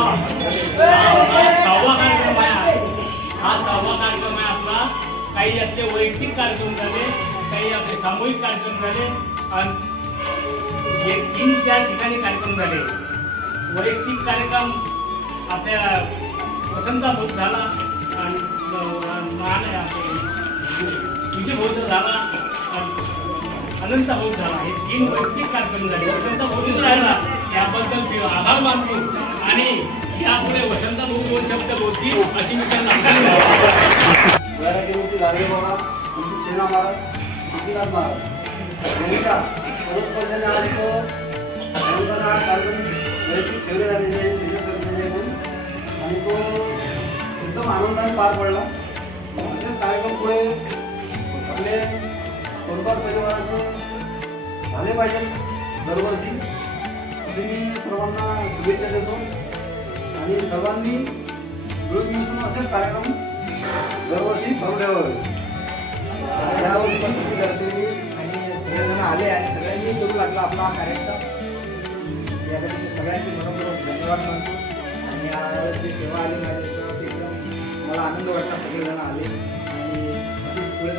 सहावा कार्यक्रम आहे हा 6वा कार्यक्रम आहे आपला। काही यातले वैयक्तिक कार्यक्रम झाले, काही आपले सामूहिक कार्यक्रम झाले आणि 3-4 ठिकाणी कार्यक्रम झाले। वैयक्तिक कार्यक्रम आपल्या वसंता भाऊ झाला, विजय भाऊचा झाला, अनंत भाऊ झाला। हे 3 वैयक्तिक कार्यक्रम झाले। वसंत भाऊ राहिला याबद्दल आभार मानतो आणि यापुढे वसंत भाऊ 2 शब्द बोलतील अशी मी त्यांना गाडगे बाबा, सेना महाराज, गोपीनाथ महाराज यांच्या परस्परांनी आज तो कार्यक्रम ठेवले झालेले आणि तो एकदम आनंदाने पार पडला। असेच कार्यक्रम पुढे आपले कोणत्या परिवाराचे झाले पाहिजे दरवर्षी असे मी सर्वांना शुभेच्छा देतो आणि सर्वांनी मिळून मिसळून असेच कार्यक्रम दरवर्षी चालू ठेवावे। यावर उपस्थिती दर्शवली आणि सगळेजण आले आणि सगळ्यांनी करू लागला आपला कार्यक्रम। यासाठी सगळ्यांचे मनपूर्वक धन्यवाद मानतो आणि यावेळेस सेवा आली माझ्या मला आनंद वाटला, सगळेजण आले आणि अशीच पुढे